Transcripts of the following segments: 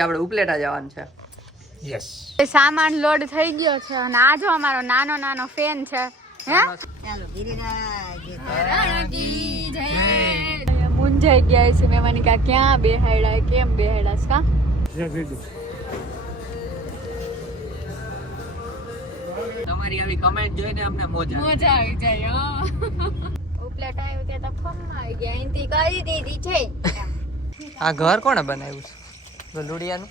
આપણે ઉપલેટા જવાનું છે. યસ. સામાન લોડ થઈ ગયો છે અને આ જો અમારો નાનો નાનો ફેન છે. હે ચાલો ગિરિરાજ મુંજાઈ ગયા છે. મેં મને કહા ક્યાં બેહાડ્યા કેમ બેહાડ્યા કા તમારી આવી કમેન્ટ જોઈને અમને મજા આવી જાય. ઉપલેટા આવ્યું કે તો ફોનમાં આવી ગયા અહીંથી કરી દીધી છે. આ ઘર કોણે બનાવ્યું છે? ગલુડિયાનું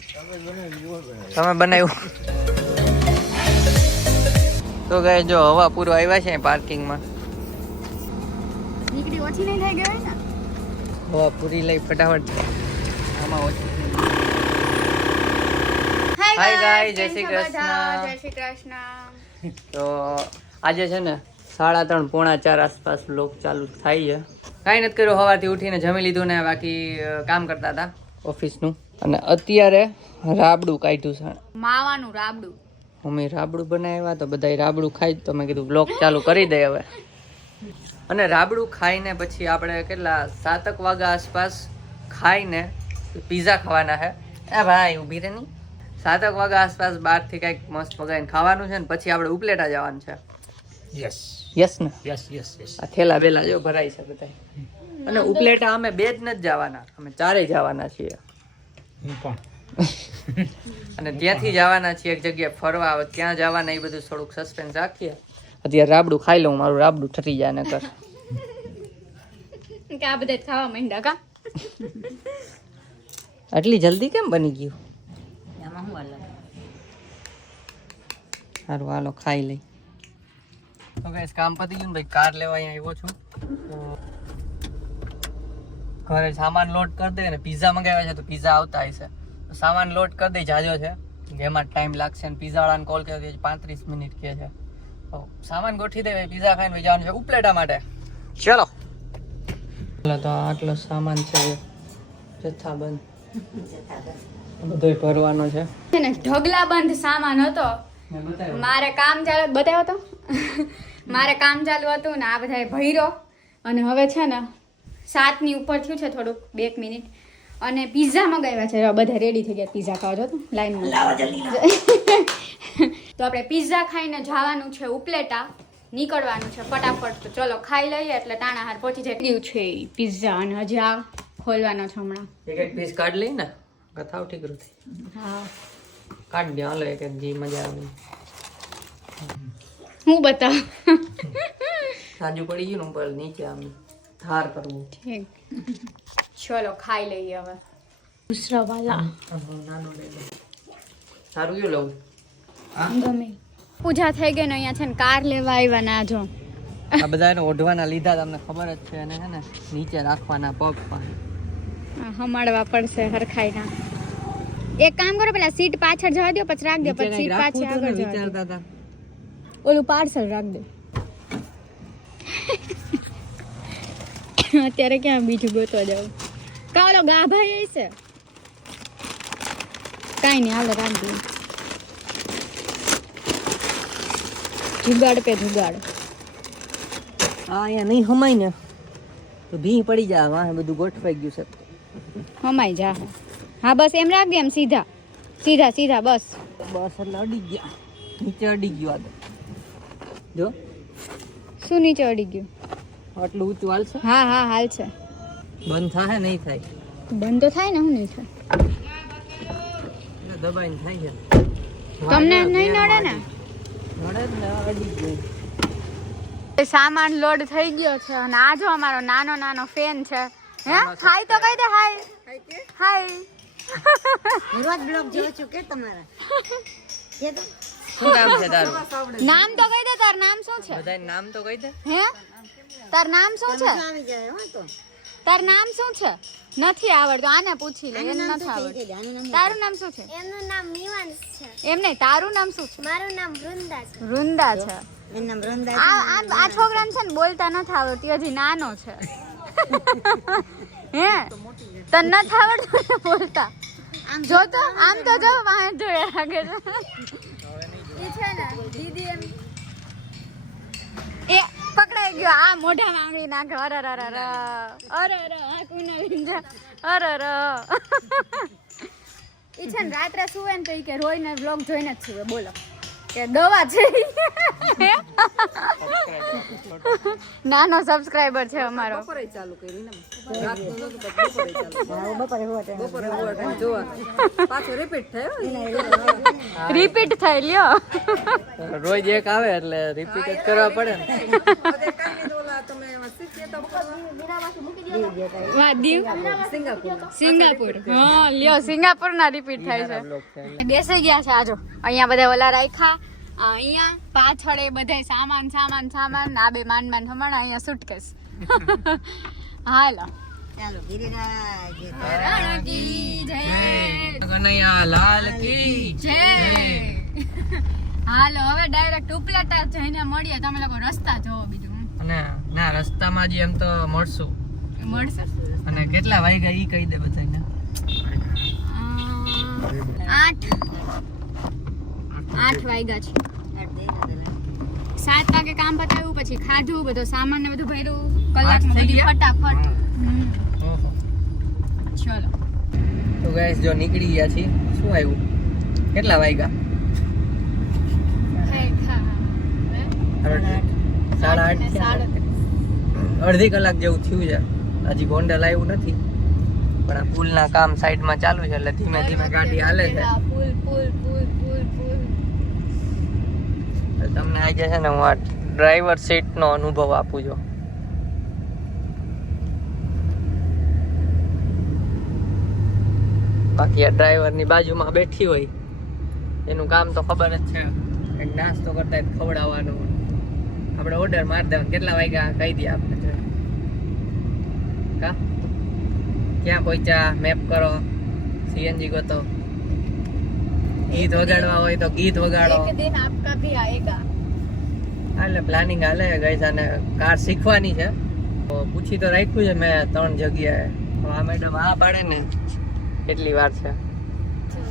તમે બનાવ્યું? તો ગાય જો હવા પૂરો આવ્યા છે પાર્કિંગમાં. નીકળી ઓછી નહીં થઈ ગઈ ને હવા પૂરી લઈ ફટાફટ આમાં ઓછી. હાય ગાય, જય શ્રી કૃષ્ણ. જય શ્રી કૃષ્ણ. તો આજે છે ને 3:30 પોણા 4 આસપાસ વ્લોગ ચાલુ થાય છે. કાંઈ નથી કર્યું, સવારથી ઉઠીને જમી લીધું ને બાકી કામ કરતા હતા ઓફિસનું. અને અત્યારે રાબડું કાઢ્યું છે. માવાનું રાબડું. મમ્મી રાબડું બનાવ્યા તો બધા રાબડું ખાઈ તો મેં કીધું વ્લોગ ચાલુ કરી દે હવે. અને રાબડું ખાઈને પછી આપણે કેટલા 7 વાગ્યા આસપાસ ખાઈને પીઝા ખાવાના છે. એ ભાઈ ઊભી રહે નહીં. 7 વાગ્યા આસપાસ બહારથી કંઈક મસ્ત મગાવીને ખાવાનું છે ને પછી આપણે ઉપલેટા જવાનું છે. યસ. યસ ને? Yes yes yes. આ થેલા બેલા જો ભરાય છે બધા. અને ઉપલેટા અમે 2 જ નથી જવાના, અમે 4 જવાના છીએ. હું પણ. અને ત્યાંથી જવાના છીએ એક જગ્યાએ ફરવા. હવે ક્યાં જવાના એ બધું થોડુંક સસ્પેન્સ રાખીએ. અત્યારે રાબડું ખાઈ લઉં, મારું રાબડું ઠરી જાય ને કર કે આ બધા ખાવા માંડ્યા કા. આટલી જલ્દી કેમ બની ગયું? આમાં શું અલગ? સારું હાલો ખાઈ લઈ. તો ગાઈસ કામ પતી ગયું ને ભાઈ, કાર લેવા અહીંયા આવ્યો છું. તો ઘરે સામાન લોડ કરી દે ને પીઝા મંગાવ્યા છે તો પીઝા આવતા હશે. તો સામાન લોડ કરી દઈ, જાજો છે જેમાં ટાઈમ લાગશે. ને પીઝા વાળાને કોલ કર્યો 35 મિનિટ કહે છે. તો સામાન ગોઠવી દે, પીઝા ખાઈને જવાનું છે ઉપલેટા માટે. ચલો તો આટલો સામાન છે જથ્થાબંધ બધોય ભરવાનો છે. છે ને ઢગલા બંધ સામાન હતો. મારે કામ ચાલુ બતાવ્યો તો મારે કામ ચાલુ હતું ને આ બધા ભર્યો. અને હવે છે ને 7 ની ઉપર થયું છે થોડુંક 2 મિનિટ. અને પીઝા મંગાવ્યા છે, બધા રેડી થઈ ગયા પીઝા ખાવા. જો તો લાઈનમાં તો આપણે પીઝા ખાઈને જવાનું છે ઉપલેટા, નીકળવાનું છે ફટાફટ. તો ચલો ખાઈ લઈએ એટલે ટાણાહાર પહોંચી જાય. ગયું છે પીઝા અને હજી આ ખોલવાનો છે હમણાં. એક પીસ કાઢ લઈ ને કથાવ ઠીક રૂથી. હા કાઢ દે હાલો એક જી મજા આવે. હું બતાવ સાજુ પડી ગયું ને ઉપર નીચે આમ ધાર કરવું. ઠીક ચલો ખાઈ લઈએ હવે. દૂસરા વાલા નાનો લઈ લો. સારું કયું લઉં? ગમે પૂજા થઈ ગઈ ને અહીંયા છે ને કાર લેવા આવ્યા ના જો. આ બધા એને ઓઢવાના લીધા તમને ખબર જ છે. અને છે ને નીચે રાખવાના પગ પણ હમાડવા પડશે હરખાઈના. એક કામ કરો પેલા સીટ પાછળ જવા દો પછી રાખ દો, પછી સીટ પાછી આગળ જવા દો. વિચારતા હતા ઓલું પાર્સલ રાખ દે. અત્યારે ક્યાં બીજું ગોતવા જાવ? કા ઓલો ગાભાઈ હશે? કાઈ નહીં હાલો રાખ દે. જુગાડ પે જુગાડ. આ અહીંયા નહીં હમાય ને તો ભી પડી જાય. વાહ બધું ગોઠવાઈ ગયું છે. હમાઈ જા. હા બસ એમ રાખ દે, એમ સીધા સીધા સીધા બસ. બસ એટલે અડી ગયા, નીચે અડી ગયું. આ જો શું નીચે અડી ગયું? આટલું ઊંચું હાલશે? હા હા હાલ છે. બંધ થાય નહીં થાય? બંધ તો થાય ને, હું નહીં થાય. દબાઈને થાય છે. તમને નહીં નડે ને? નડે જ ને, અડી ગયું. સામાન લોડ થઈ ગયો છે અને આ જો અમારો નાનો નાનો ફેન છે. હે હાય તો કહી દે. હાય હાય. રોજ બ્લોગ જોઉં છું કે તમારા કે તો શું નામ છે તારું? નામ તો કહી દે. તાર નામ શું છે? બધાય નામ તો કહી દે. હે તાર નામ શું છે? આવી જાય હો તો. તાર નામ શું છે? નથી આવડતું. આને પૂછી લે, એને નથી આવડતું. તારું નામ શું છે? એમનું નામ નિવાંશ છે. એમ નહીં, તારું નામ શું છે? મારું નામ વૃંદા છે. વૃંદા છે. એનું નામ વૃંદા. આ છોકરાને છે ને બોલતા નથી આવડતું, હજી નાનો છે. હે તને નથી આવડતું ને બોલતા? જો તો આમ તો જો વાહ જોયા લાગે છે. એ છે ને દીદી એમ એ પકડાઈ ગયો. આ મોઢામાં આંગળી નાખે. અરે અરે અરે અરે આ કોઈને લઈને જા. અરે અરે ઈ છે ને રાત્રે સુવે ને તો ઈ કે રોઈને વ્લોગ જોઈને જ સુવે. બોલો કે દવા છે. નાનો સબસ્ક્રાઇબર છે અમારો. રિપીટ થાય લ્યો. રોજ એક આવે એટલે રિપીટ જ કરવા પડે ને. વાહ, દીવ સિંગાપુર. હા લ્યો, સિંગાપુર ના રિપીટ થાય છે. બેસી ગયા છે આજો. અહીંયા બધા ઓલા રાખ્યા. અહીંયા પાછળ એ બધા સામાન આ બે માન હમણાં અહીંયા સુટકેસ. હાલો ચાલો ગિરિરાજ કી જય. કનૈયા લાલ કી જય. હાલો હવે ડાયરેક્ટ ઉપલેટા જઈને મળીએ. તમે લોકો રસ્તા જોવો બીજું અને ના રસ્તામાં જ એમ તો મળશું. મળશે. અને કેટલા વાગ્યા ઈ કહી દે બધાને. 8 વાગ્યા છે. 7 વાગે કામ પતાવ્યું, પછી ખાધું, બધો સામાન ને બધું ભર્યું. કલાકમાં થઈ બધું ગયા? ફટાફટ. ઓહો. ચલો તો ગાઈસ જો નીકળી ગયા છીએ. શું આવ્યું? કેટલા વાગ્યા? 8:30. અડધી કલાક જેવું થયું છે. હજી ગોંડલ આવ્યું નથી, પણ આ પુલના કામ સાઈડમાં ચાલુ છે એટલે ધીમે ધીમે ગાડી હાલે છે. પુલ. તમને આજે છે ને હું આ ડ્રાઈવર સીટનો અનુભવ આપું છું. બાકી આ ડ્રાઈવરની બાજુમાં બેઠી હોય એનું કામ તો ખબર જ છે. કંઈક નાસ્તો કરતા ખવડાવવાનું, આપણે ઓર્ડર મારી દેવાનું. કેટલા વાગ્યા કહી દઈએ આપણે. કા ક્યાં પહોંચ્યા મેપ કરો, સીએનજી ગોતો, ગીત વગાડવા હોય તો ગીત વગાડો. એક દિન આપકા ભી આએગા. એટલે પ્લાનિંગ હાલે ગઈસ. અને કાર શીખવાની છે તો પૂછી તો રાખ્યું છે મેં 3 જગ્યાએ. આ મેડમ આ પાડે ને કેટલી વાર છે.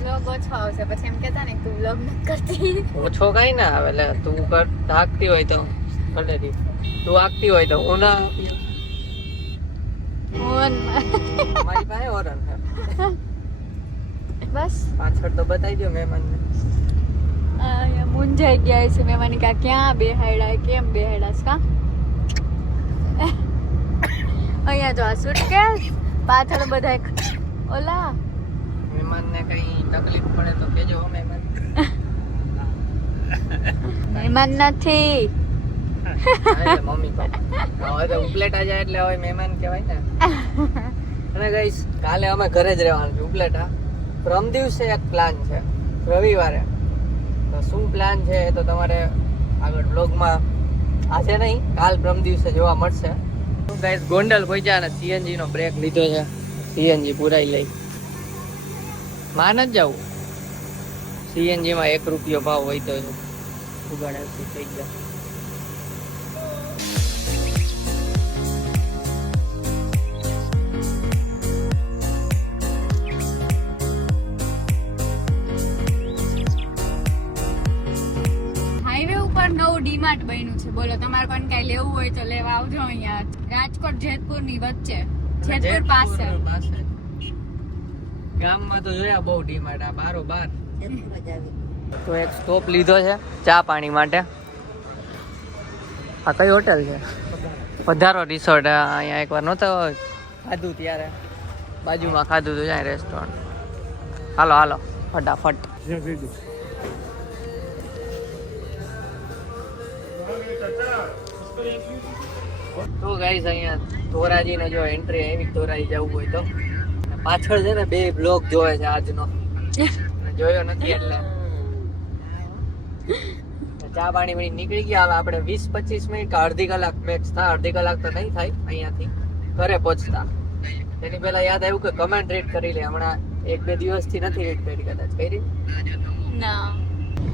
વ્લોગ ઓછો આવશે પછી એમ કહેતા ને તું વ્લોગ નથી કરતી. ઓછો કઈ ના આવે. એટલે તું કર હાંકતી હોય તો કરે દી. તું હાંકતી હોય તો હું ના મારી પાસે ઓરન છે. બસ પાછળ તો બતાવી દો મહેમાનને. અહીંયા મુંજાઈ ગયા છે મહેમાન કા ક્યાં બેહાડ્યા કેમ બેહાડ્યા કા. અહીંયા જો આ સુટકેસ પાછળ બધા ઓલા મહેમાનને કઈ તકલીફ પડે તો કેજો હો મહેમાન. મહેમાન નથી. મમ્મી પપ્પા હવે તો ઉપલેટા જાય એટલે હવે મહેમાન કહેવાય ને. અને ગઈસ કાલે અમે ઘરે જ રહેવાનું છે ઉપલેટા. પરમ દિવસે એક પ્લાન છે રવિવારે. તો શું પ્લાન છે એ તો તમારે આગળ વ્લોગમાં આજે નહીં કાલ પરમ દિવસે જોવા મળશે. ગાઈસ ગોંડલ પહોંચ્યા અને સીએનજી નો બ્રેક લીધો છે. સીએનજી પુરાઈ લઈ માન જ જવું. સીએનજી માં 1 રૂપિયો ભાવ હોય તો ઉગાડે થઈ ગયા. હાઈવે ઉપર નવું ડીમાર્ટ બન્યું છે. બોલો તમારે કોઈને કઈ લેવું હોય તો લેવા આવજો. અહીંયા રાજકોટ જેતપુર ની વચ્ચે, જેતપુર પાસે. ગામમાં તો જોયા બહુ ડીમાર્ટ આ બારો બાર. મજા આવી. તો એક સ્ટોપ લીધો છે ચા પાણી માટે. આ કઈ હોટેલ છે? પધારો રિસોર્ટ. અહીંયા એકવાર નહોતો ખાધું ત્યારે બાજુમાં ખાધું હતું ત્યાં રેસ્ટોરન્ટ. હાલો ફટાફટ. તો ગાઈસ અહીંયા ધોરાજીને જો એન્ટ્રી આવી, ધોરાજી જવું હોય તો પાછળ છે ને 2 બ્લોક જોવે છે આજનો. જોયો નથી એટલે ચા પાણી પીને નીકળી ગયા. હવે આપણે 20-25 મિનિટ કે અડધી કલાક મેક્સ થાય. અડધી કલાક તો નહીં થાય અહીંયાથી ઘરે પહોંચતા. એની પહેલા યાદ આવ્યું કે કમેન્ટ રીડ કરી લે. હમણાં 1-2 દિવસથી નથી રીડ કરી, કદાચ કરી ના.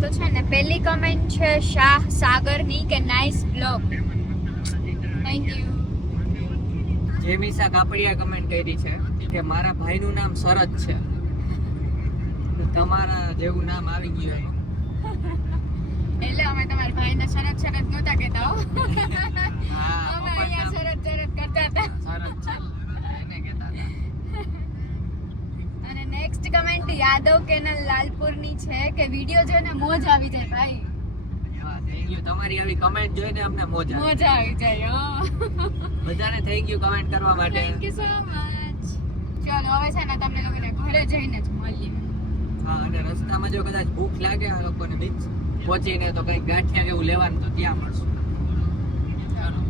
તો છે ને પહેલી કમેન્ટ છે શાહ સાગરની કે nice blog. Thank you. Jemisa Kapadia comment કરી છે કે મારા ભાઈનું નામ શરદ છે, તમારા જેવું નામ આવી ગયું એનું. એટલે અમે તમારા ભાઈને શરત નહોતા કહેતા હો. હા અમે અહીંયા શરત કરતા હતા. શરદ છે એને કહેતા હતા. અને નેક્સ્ટ ફર્સ્ટ કમેન્ટ યાદવ કેનલ લાલપુરની છે કે વિડિયો જોઈને મોજ આવી જાય ભાઈ. થેન્ક યુ, તમારી આવી કમેન્ટ જોઈને અમને મોજ આવે. મોજ આવી જાય. હા. બધાને થેન્ક યુ કમેન્ટ કરવા માટે. Thank you so much. ચાલો હવે છે ને તમને લોકોને ઘરે જઈને જ મળીએ. હા, અને રસ્તામાં જો કદાચ ભૂખ લાગે આ લોકોને મીન્સ પહોંચીને તો કંઈક ગાંઠિયા કેવું લેવાનું તો ત્યાં મળશું. ચાલો.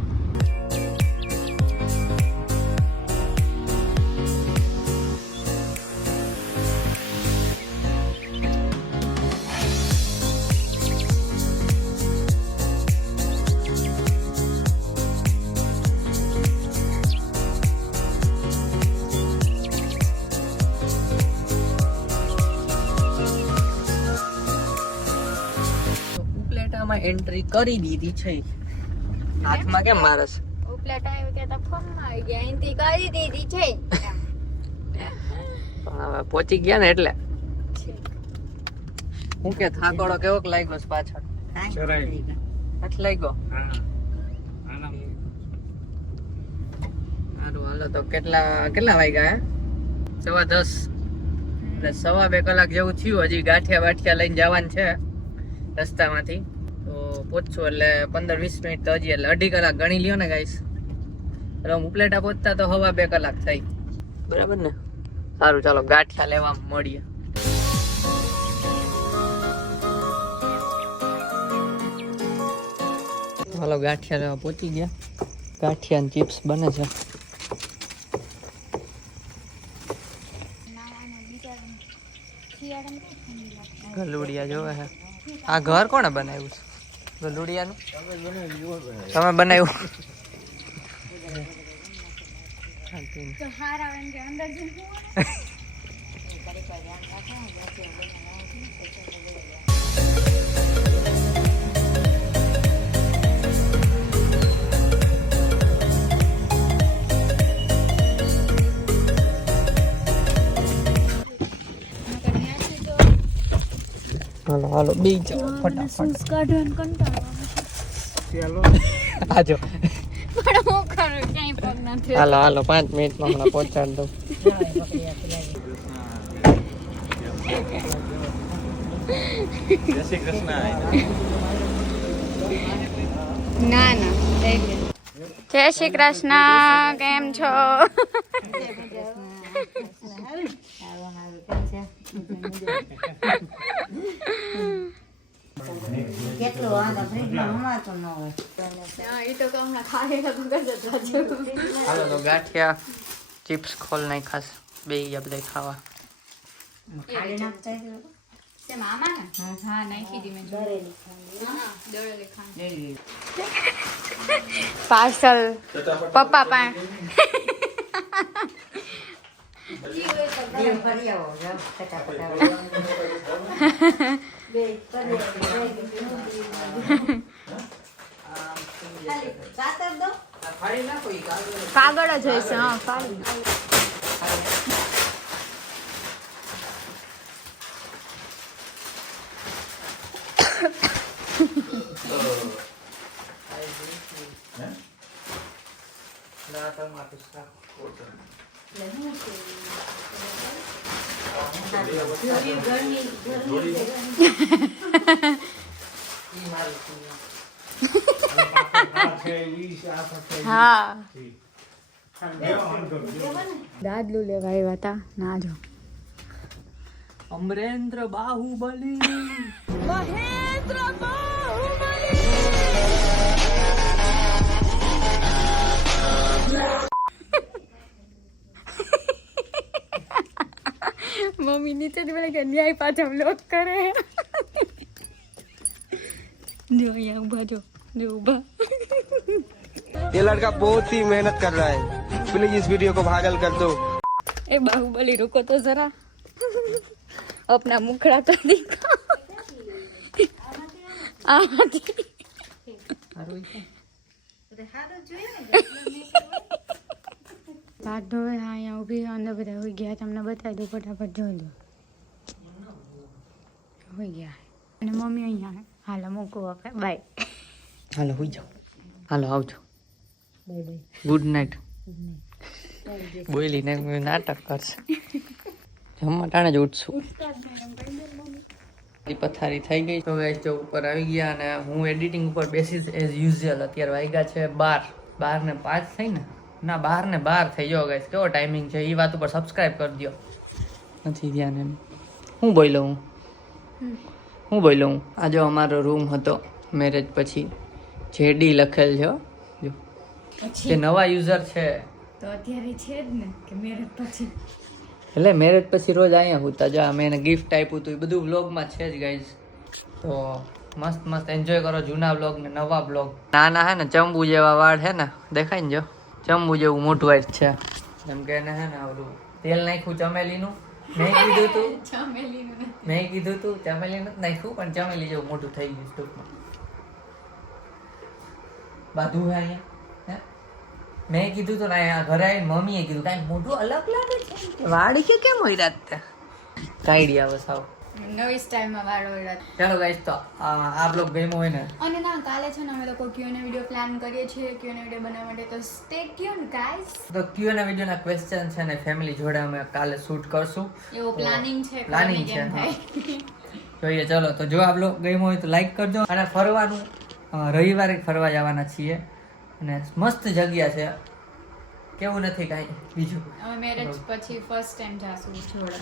ઉપલેટામાં એન્ટ્રી કરી દીધી છે. હાથમાં કેમ મારસ? ઉપલેટ આવ્યું કે તો ફોર્મમાં આવી ગયા. અહીંથી કરી દીધી છે. પણ હવે પહોંચી ગયા ને એટલે હું કે થાકોડો કેવો લાગ્યો છે પાછળ? ચરાઈ. નથી લાગ્યો? હા. આના સારું હાલો તો કેટલા વાગ્યા હે? 10:15 એટલે 2.5 કલાક જેવું થયું. હજી ગાંઠિયા બાઠિયા લઈને જવાનું છે રસ્તામાંથી તો પહોંચશું એટલે 15-20 મિનિટ તો હજી એટલે 2.5 કલાક ગણી લ્યો ને ગાઈસ. એટલે ઉપલેટા પહોંચતા તો 2.5 કલાક થઈ. બરાબર ને? સારું ચાલો ગાંઠિયા લેવા મળીએ. હાલો ગાંઠિયા લેવા પહોંચી ગયા. ગાંઠિયા અને ચિપ્સ બને છે. ગલુડિયા જોવે છે. આ ઘર કોણે બનાવ્યું છે ગલુડિયાનું? તમે બનાવ્યું? તો હાર આવે ને કે અંદર જઈને હાલો હાલો બી જાઓ ફટાફટ. કાઢવાનું કંટાળો આજો પણ હું કરું ક્યાંય પગ નથી. હાલો હાલો 5 મિનિટમાં હમણાં પહોંચાડી દઉં. ના જય શ્રી કૃષ્ણ. કેમ છો? કેટલું વાંધો ફ્રીજમાં હમાતું ન હોય. એ તો કહું ના ખાય તો કરજો. હાલો તો ગાંઠિયા ચિપ્સ ખોલ નાખ ખાસ બે આપણે ખાવા. ખાલી નાખતા હોય તો તે મામા ને હા નાખી દી મેં દળેલી ખાંડ. પાર્સલ પપ્પા પાસે દેવ ફરી આવો જાઓ ફટાફટ આવો. બે કરી સાતર દો કાગળ જ હોય છે. હા ફાડી હા દાદલું લેવા આવ્યા હતા ના જો. અમરેન્દ્ર બાહુબલી. મમ્મી નીચે બોલે કે ન્યાય પાછા વ્લોગ કરે. જો અહીંયા ઉભા જો ઉભા. ये लड़का बहुत ही मेहनत कर रहा है, प्लीज इस वीडियो को वायरल कर दो। ए बाहुबली रुको तो जरा, अपना मुखड़ा तो दिखा. ભાત ધોવે હા અહીંયા ઊભી અંદર બધા હોઈ ગયા. તમને બતાવી દઉં ફટાફટ જોઈ લો. હોઈ ગયા અને મમ્મી અહીંયા. હાલો મૂકું હવે બાય. હાલો હોઈ જાઓ. હાલો આવજો. Good night. બોલીને નાટક કરશે. જમવા ટાણે જ ઉઠશું. પથારી થઈ ગઈ તો ગાઈસ જો ઉપર આવી ગયા અને હું એડિટિંગ ઉપર બેસીશ એઝ યુઝ્યુઅલ. અત્યારે વાગ્યા છે 12 ને 5 થઈ ને ના 12 ને 12 થઈ ગયો ગાઈસ. કેવો ટાઈમિંગ છે એ વાત ઉપર સબસ્ક્રાઇબ કરી દો. નથી ધ્યાન એમ હું બોલ્યો હું આ જો અમારો રૂમ હતો મેરેજ પછી જેડી લખેલ છે હો. જો જે નવા યુઝર છે તો અત્યારે છે જ ને કે મેરેજ પછી એટલે મેરેજ પછી રોજ અહીંયા હોતા જા મેં એને ગિફ્ટ આપ્યું હતું એ બધું વ્લોગમાં છે જ ગાઈઝ. તો મસ્ત મસ્ત એન્જોય કરો જૂના વ્લોગ ને નવા વ્લોગ. નાના હે ને ચંબુ જેવા વાળ છે ને દેખાય ને જો ચંબુ જેવું મોટું વાળ છે. જેમ કે એને હે ને આવડું તેલ નાખ્યું ચમેલીનું. મેં કીધું તું ચમેલી નથી નાખ્યું પણ ચમેલી જેવું મોટું થઈ ગયું ટૂંકમાં. બાધું હે અહીંયા હે મેં કીધું તો ના ઘરે આવીને મમ્મીએ કીધું કાંઈ મોઢું અલગ લાગે છે વાળ કે કેમ હોય રાત કાઈડી આવે સાવ નવી સ્ટાઇલમાં વાળ હોય. ચાલો ગાઈસ તો આ બ્લોગ ગમ્યો હોય ને અને ના કાલે છે ને અમે લોકો Q&A વિડીયો પ્લાન કરીએ છીએ Q&A વિડીયો બનાવવા માટે તો સ્ટે ટ્યુન ગાઈસ. તો Q&A વિડીયોના ક્વેશ્ચન છે ને ફેમિલી જોડે અમે કાલે શૂટ કરશું. એવો પ્લાનિંગ છે પ્લાનિંગ છે જોઈએ. ચલો તો જો આ બ્લોગ ગમ્યો હોય તો લાઈક કરજો. અને ફરવાનું રવિવારે ફરવા જવાના છીએ અને મસ્ત જગ્યા છે કેવું નથી કાંઈ બીજું. અમે મેરેજ પછી ફર્સ્ટ ટાઈમ જાશું જોડે.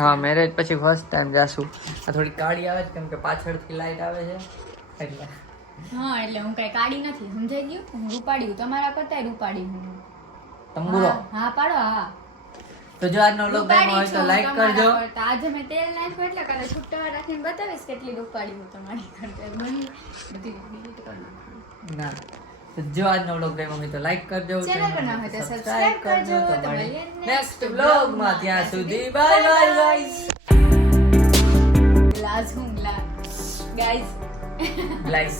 હા મેરેજ પછી ફર્સ્ટ ટાઈમ જાશું. આ થોડી કાળી આવે છે કેમ કે પાછળથી લાઈટ આવે છે એટલે. હા એટલે હું કઈ કાઢી નથી સમજાઈ ગયું. હું રૂપાડી હું તમારા કરતા રૂપાડી હું. તંબુરો હા પાડો હા. તો જો આજનો વ્લોગ ગમ્યો હોય તો લાઈક કરજો. આજે મેં તેલ નાખ્યું એટલે કાલે છૂટા રાખીને બતાવીશ કેટલી રૂપાડી હું તમારી કરતા. બધી ના તો જો આજનો વ્લોગ ગમ્યો હોય તો લાઈક કરજો. ચેનલ પર ના હોય તો સબસ્ક્રાઇબ કરજો. તો મળીએ નેક્સ્ટ વ્લોગમાં. ત્યાં સુધી બાય બાય ગાઈસ. ગ્લાસ હું ગ્લાસ ગાઈસ ગાઈસ